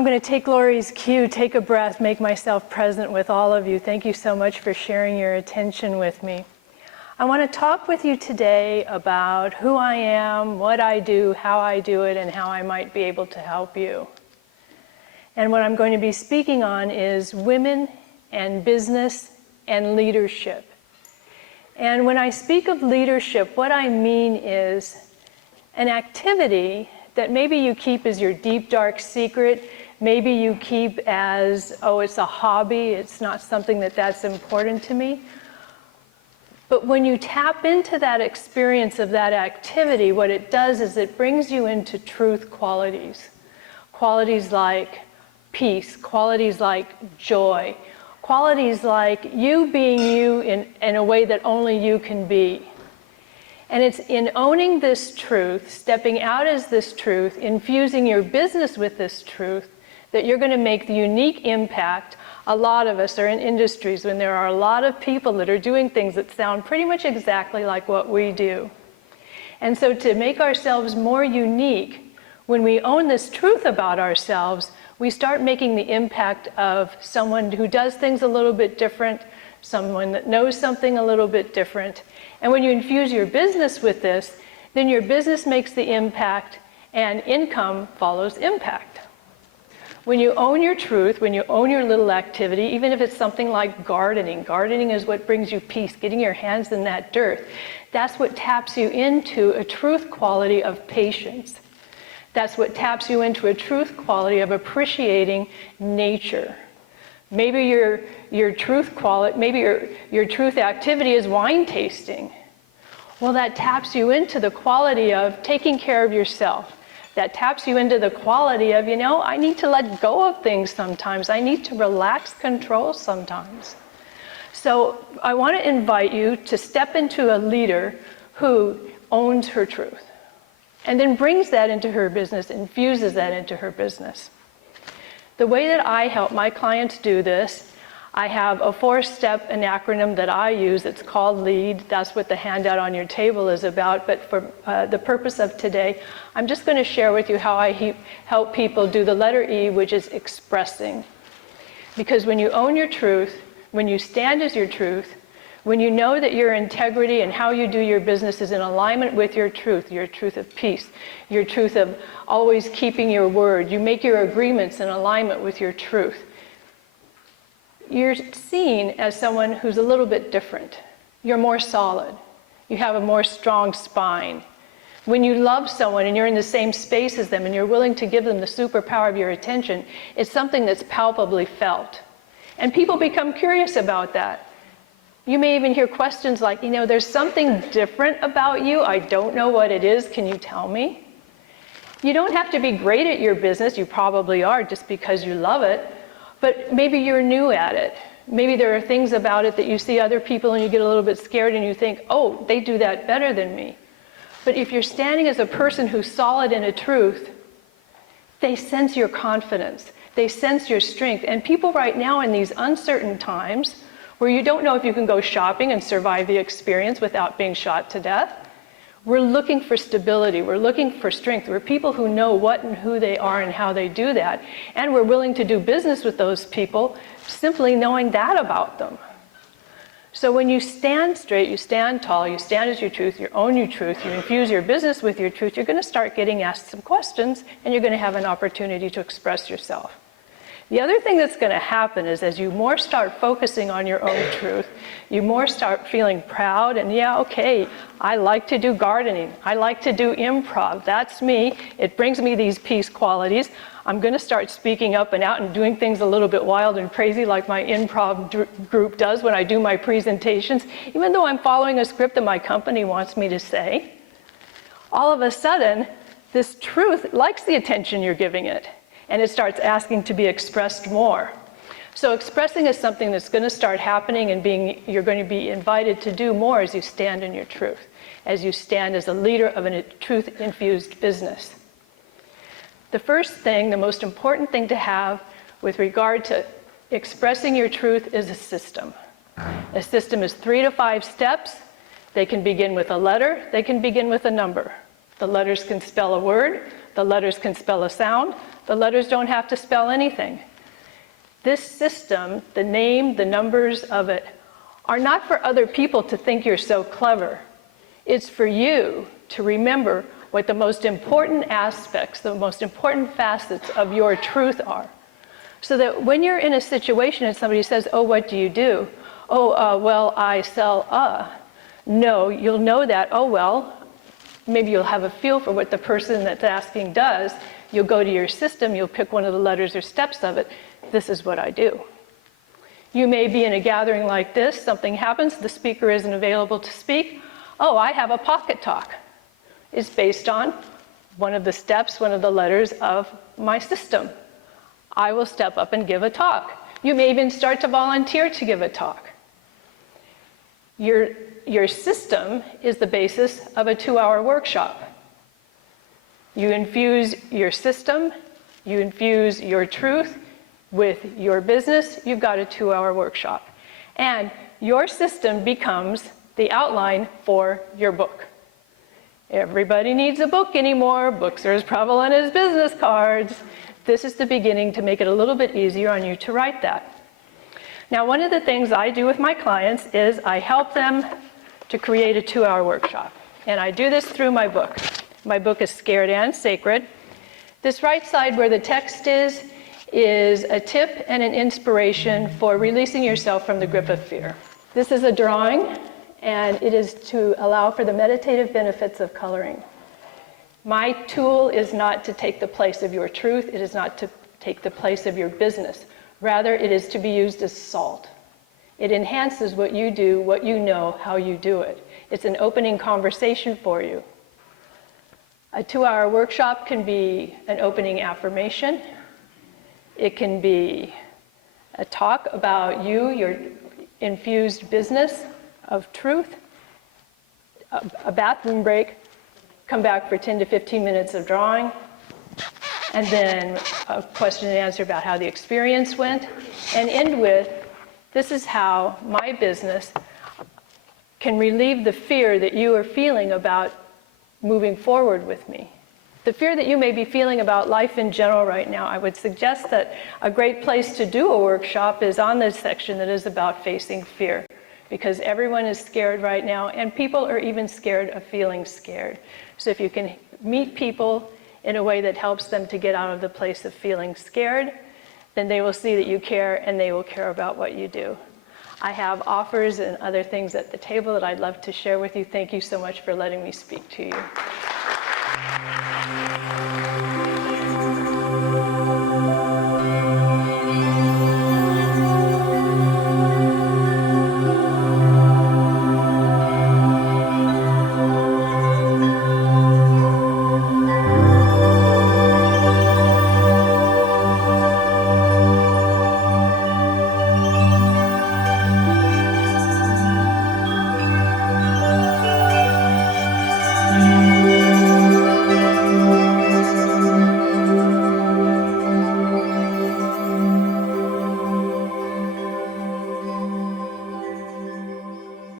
I'm going to take Lori's cue, take a breath, make myself present with all of you. Thank you so much for sharing your attention with me. I want to talk with you today about who I am, what I do, how I do it, and how I might be able to help you. And what I'm going to be speaking on is women and business and leadership. And when I speak of leadership, what I mean is an activity that maybe you keep as your deep, dark secret. Maybe you keep as, oh, it's a hobby, it's not something that's important to me. But when you tap into that experience of that activity, what it does is it brings you into truth qualities. Qualities like peace, qualities like joy, qualities like you being you in a way that only you can be. And it's in owning this truth, stepping out as this truth, infusing your business with this truth, that you're going to make the unique impact. A lot of us are in industries when there are a lot of people that are doing things that sound pretty much exactly like what we do. And so to make ourselves more unique, when we own this truth about ourselves, we start making the impact of someone who does things a little bit different, someone that knows something a little bit different. And when you infuse your business with this, then your business makes the impact and income follows impact. When you own your truth, when you own your little activity, even if it's something like gardening, gardening is what brings you peace, getting your hands in that dirt. That's what taps you into a truth quality of patience. That's what taps you into a truth quality of appreciating nature. Maybe your truth quality, maybe your truth activity is wine tasting. Well, that taps you into the quality of taking care of yourself. That taps you into the quality of, I need to let go of things sometimes. I need to relax control sometimes. So I want to invite you to step into a leader who owns her truth and then brings that into her business, infuses that into her business. The way that I help my clients do this, I have a 4-step acronym that I use. It's called LEAD. That's what the handout on your table is about. But for the purpose of today, I'm just going to share with you how I help people do the letter E, which is expressing. Because when you own your truth, when you stand as your truth, when you know that your integrity and how you do your business is in alignment with your truth of peace, your truth of always keeping your word, you make your agreements in alignment with your truth, you're seen as someone who's a little bit different. You're more solid. You have a more strong spine. When you love someone and you're in the same space as them and you're willing to give them the superpower of your attention, it's something that's palpably felt. And people become curious about that. You may even hear questions like, there's something different about you. I don't know what it is. Can you tell me? You don't have to be great at your business. You probably are just because you love it. But maybe you're new at it. Maybe there are things about it that you see other people and you get a little bit scared and you think, oh, they do that better than me. But if you're standing as a person who's solid in a truth, they sense your confidence. They sense your strength. And people right now in these uncertain times, where you don't know if you can go shopping and survive the experience without being shot to death, we're looking for stability. We're looking for strength. We're people who know what and who they are and how they do that. And we're willing to do business with those people simply knowing that about them. So when you stand straight, you stand tall, you stand as your truth, you own your truth, you infuse your business with your truth, you're going to start getting asked some questions and you're going to have an opportunity to express yourself. The other thing that's going to happen is as you more start focusing on your own truth, you more start feeling proud and okay, I like to do gardening. I like to do improv. That's me. It brings me these peace qualities. I'm going to start speaking up and out and doing things a little bit wild and crazy like my improv group does when I do my presentations, even though I'm following a script that my company wants me to say. All of a sudden, this truth likes the attention you're giving it. And it starts asking to be expressed more. So expressing is something that's going to start happening and you're going to be invited to do more as you stand in your truth, as you stand as a leader of a truth-infused business. The first thing, the most important thing to have with regard to expressing your truth is a system. A system is 3 to 5 steps. They can begin with a letter, they can begin with a number. The letters can spell a word, The letters can spell a sound. The letters don't have to spell anything. This system, the name, the numbers of it, are not for other people to think you're so clever. It's for you to remember what the most important aspects, the most important facets of your truth are. So that when you're in a situation and somebody says, oh, what do you do? Oh, well, I sell, No, you'll know that, oh, well, maybe you'll have a feel for what the person that's asking does. You'll go to your system, you'll pick one of the letters or steps of it. This is what I do. You may be in a gathering like this, something happens, the speaker isn't available to speak. Oh, I have a pocket talk. It's based on one of the steps, one of the letters of my system. I will step up and give a talk. You may even start to volunteer to give a talk. Your system is the basis of a 2-hour workshop. You infuse your system, you infuse your truth with your business, you've got a 2-hour workshop. And your system becomes the outline for your book. Everybody needs a book anymore. Books are as prevalent as business cards. This is the beginning to make it a little bit easier on you to write that. Now, one of the things I do with my clients is I help them to create a 2-hour workshop. And I do this through my book. My book is Scared and Sacred. This right side where the text is a tip and an inspiration for releasing yourself from the grip of fear. This is a drawing, and it is to allow for the meditative benefits of coloring. My tool is not to take the place of your truth. It is not to take the place of your business. Rather, it is to be used as salt. It enhances what you do, what you know, how you do it. It's an opening conversation for you. A 2-hour workshop can be an opening affirmation. It can be a talk about you, your infused business of truth, a bathroom break, come back for 10 to 15 minutes of drawing, and then a question and answer about how the experience went, and end with, this is how my business can relieve the fear that you are feeling about moving forward with me. The fear that you may be feeling about life in general right now, I would suggest that a great place to do a workshop is on this section that is about facing fear, because everyone is scared right now, and people are even scared of feeling scared. So if you can meet people in a way that helps them to get out of the place of feeling scared, then they will see that you care, and they will care about what you do. I have offers and other things at the table that I'd love to share with you. Thank you so much for letting me speak to you.